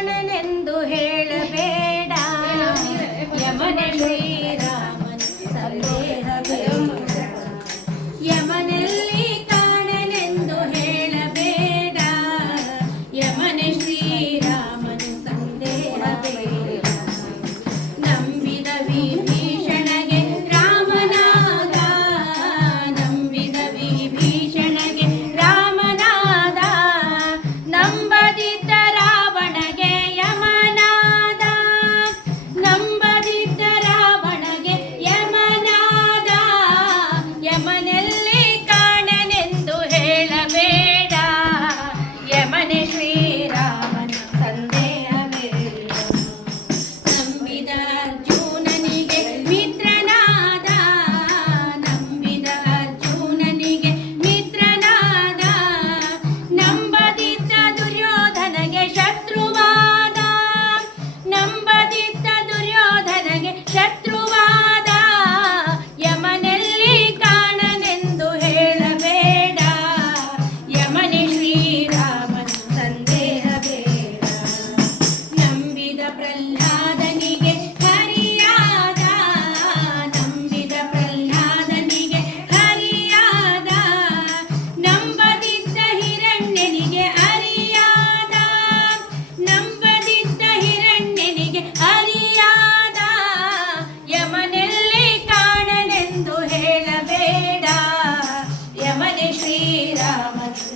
ಕಾಣನೆಂದು ಹೇಳ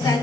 在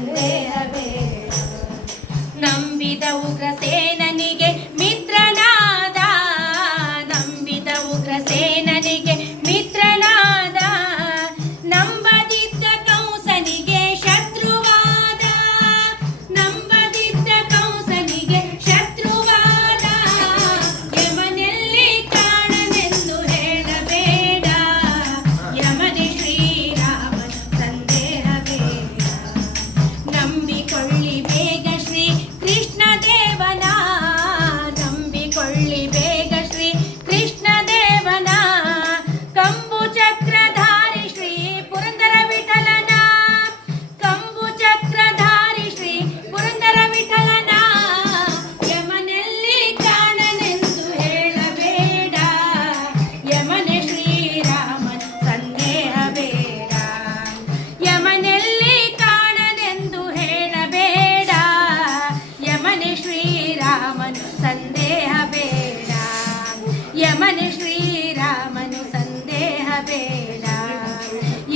Yemen श्रीरामनुसन्देहवेणा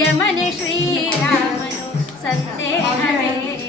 Yemen श्रीरामनुसन्देहवे